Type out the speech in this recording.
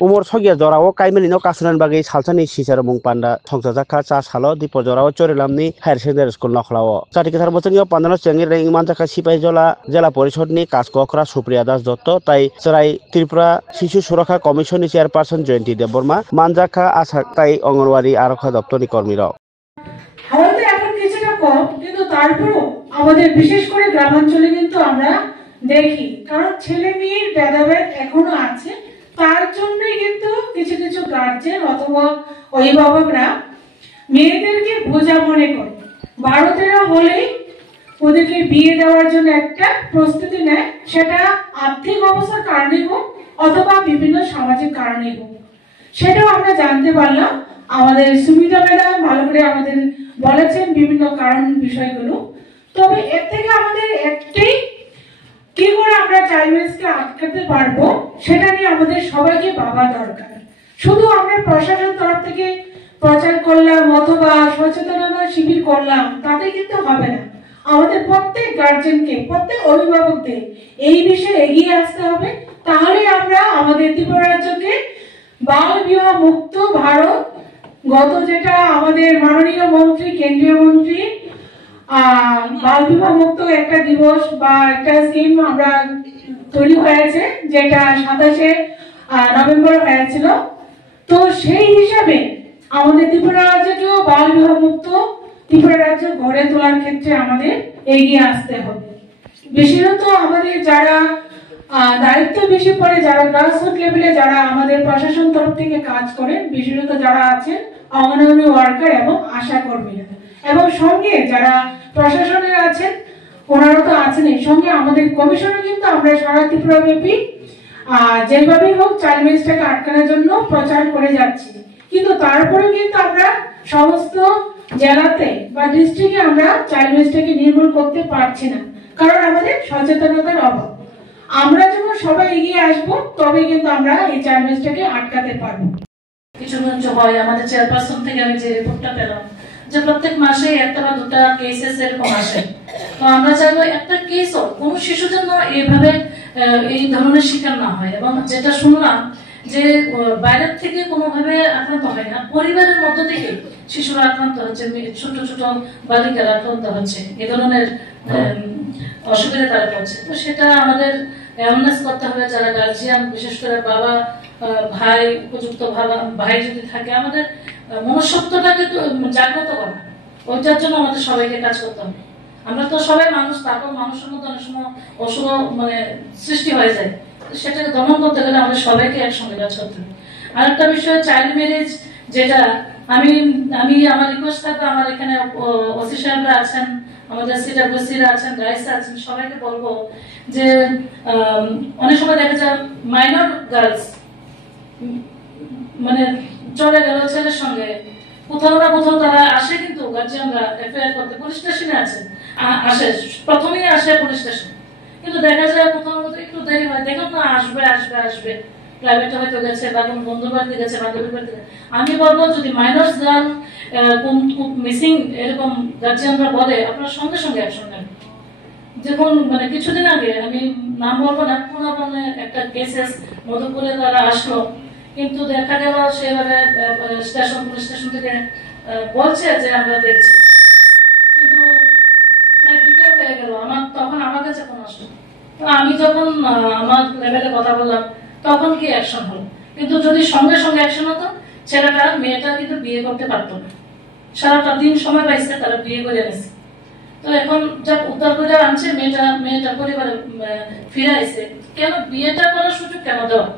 umor sogia jorao kaimeli no kasunan bagi salsani sisar mung panda songsajakha cha salo dipo jorao chorilamni higher secondary school nokhlao chati ketar bochonio pandano chengi ring manjaka sipai jola jela পরিষদ ni kaskokra supriya das dotto tai charai tripura শিশু সুরক্ষা কমিশন ni chairperson Jayanti Debbarma manjaka asa tai Anganwadi আরক্ষা দপ্তর ni কর্মীরা আমাদের এখন কিছুটা কম কিন্তু তারপরেও আমাদের বিশেষ করে গ্রামাঞ্চলে কিন্তু আমরা দেখি কারণ ছেলে মেয়ের ভেদাভেদ এখনো আছে তার জন্যই কিন্তু কিছু কিছু গার্জেন অথবা অভিভাবকরা মেয়েদেরকে বোঝা মনে করে 12-13 হলেই ওদেরকে বিয়ে দেওয়ার জন্য একটা প্রস্তুতি নেয় সেটা আর্থিক অবস্থার কারণে হোক অথবা বিভিন্ন সামাজিক কারণে হোক সেটাও আমরা জানতে পারলাম আমাদের সুমিতা ম্যাডাম ভালো করে আমাদের বলেছেন বিভিন্ন কারণ বিষয়গুলো তবে এর থেকে আমাদের একটাই কি করে আমরা চাইল্ড ম্যারেজকে আটকাতে পারবো সেটা নিয়ে আমাদের সবাইকে ভাবা দরকার শুধু আমরা প্রশাসন তরফ থেকে প্রচার করলাম অথবা সচেতনতা শিবির করলাম তাতে কিন্তু হবে না আমাদের প্রত্যেক গার্জেনকে প্রত্যেক অভিভাবকদের এই বিষয়ে এগিয়ে আসতে হবে তাহলে আমরা আমাদের ত্রিপুরা রাজ্যকে বাল বিবাহ মুক্ত ভারত গত যেটা আমাদের মাননীয় মন্ত্রী কেন্দ্রীয় মন্ত্রী বাল বিবাহ মুক্ত একটা দিবস বা একটা স্কিম আমরা তৈরি হয়েছে যেটা 27 নভেম্বর হয়েছিল তো সেই হিসাবে আমাদের ত্রিপুরা রাজ্যকেও বাল বিবাহ মুক্ত ত্রিপুরা রাজ্য গড়ে তোলার ক্ষেত্রে আমাদের এগিয়ে আসতে হবে বিশেষত আমাদের যারা দায়িত্ব বেশি পড়ে যারা গ্রাসরুট লেভেলে যারা আমাদের প্রশাসন তরফ থেকে কাজ করেন বিশেষত যারা আছেন অঙ্গনওয়াড়ি ওয়ার্কার এবং আশা কর্মীরা এবং সঙ্গে যারা প্রশাসনের আছেন ওনারা তো আছেনই সঙ্গে আমাদের কমিশনে কিন্তু আমরা সারা ত্রিপুরা ব্যাপী যেভাবেই হোক চাইল্ড ম্যারেজটাকে আটকানোর জন্য প্রচার করে যাচ্ছি কিন্তু তারপরেও কিন্তু আমরা সমস্ত জেলাতে বা ডিস্ট্রিক্টে আমরা চাইল্ড ম্যারেজটাকে নির্মূল করতে পারছি না কারণ আমাদের সচেতনতার অভাব আমরা যখন সবাই এগিয়ে আসবো তবে কিন্তু আমরা এই চাইল্ড ম্যারেজটাকে আটকাতে পারবো কিছু হয় আমাদের চেয়ারপারসন থেকে আমি যে রিপোর্টটা পেলাম যে প্রত্যেক মাসে একটা বা দুটা কেসেস এরকম আসে তো আমরা চাইবো একটা কেসও কোনো শিশু যেন এইভাবে এই ধরনের শিকার না হয় এবং যেটা শুনলাম যে বাইরের থেকে কোনোভাবে আক্রান্ত হয় না পরিবারের মধ্য থেকে শিশুরা আক্রান্ত হচ্ছে ছোট ছোট বালিকারা আক্রান্ত হচ্ছে এই ধরনের অসুবিধা তারা পড়ছে তো সেটা আমাদের অ্যাওয়ারনেস করতে হবে যারা গার্জিয়ান বিশেষ করে বাবা ভাই উপযুক্ত ভাই যদি থাকে আমাদের মনুষ্যত্বটাকে জাগ্রত করা ওইটার জন্য আমাদের সবাইকে কাজ করতে হবে আমরা তো সবাই মানুষ তারপর মানুষের মধ্যে অনেক সময় অসুখ মানে সৃষ্টি হয়ে যায় সেটাকে দমন করতে গেলে আমাদের সবাইকে একসঙ্গে কাজ করতে হবে আরেকটা বিষয় চাইল্ড ম্যারেজ যেটা আমি আমার রিকোয়েস্ট থাকবে আমার এখানে ওসি সাহেবরা আছেন আমাদের সিডব্লিউসিরা আছেন রাইস আছেন সবাইকে বলবো যে অনেক সময় দেখা যায় মাইনর গার্লস মানে চলে গেল ছেলের সঙ্গে কোথাও না কোথাও তারা আসে কিন্তু গার্জিয়ানরা এফআইআর করতে পুলিশ স্টেশনে আসে প্রথমেই আসে পুলিশ স্টেশন কিন্তু দেখা যায় কোথাও একটু দেরি হয় দেখুন না আসবে প্রাইভেটে হয়তো গেছে বা কোন বন্ধু বাড়িতে গেছে বান্ধবীর বাড়িতে আমি বলবো যদি মাইনরস গার্ল মিসিং এরকম গার্জিয়ানরা বলে আপনারা সঙ্গে সঙ্গে অ্যাকশন নেন দেখুন মানে কিছুদিন আগে আমি নাম বলবো না পুনর্বনে একটা কেসেস মধুপুরে তারা আসলো কিন্তু দেখা গেল সেভাবে পুলিশ স্টেশন থেকে বলছে যে আমরা দেখছি কিন্তু প্রায় বিকেল হয়ে গেল তখন আমার কাছে ফোন আসলো তো আমি যখন আমার লেভেলে কথা বললাম তখন কি অ্যাকশন হলো কিন্তু যদি সঙ্গে সঙ্গে অ্যাকশন হতো মেয়েটা কিন্তু বিয়ে করতে পারতো না সারাটা দিন সময় পাইছে তারা বিয়ে করে এনেছে তো এখন যা উদ্ধার করে আনছে মেয়েটা পরিবারে ফিরে আইছে কেন বিয়েটা করার সুযোগ কেন দেওয়া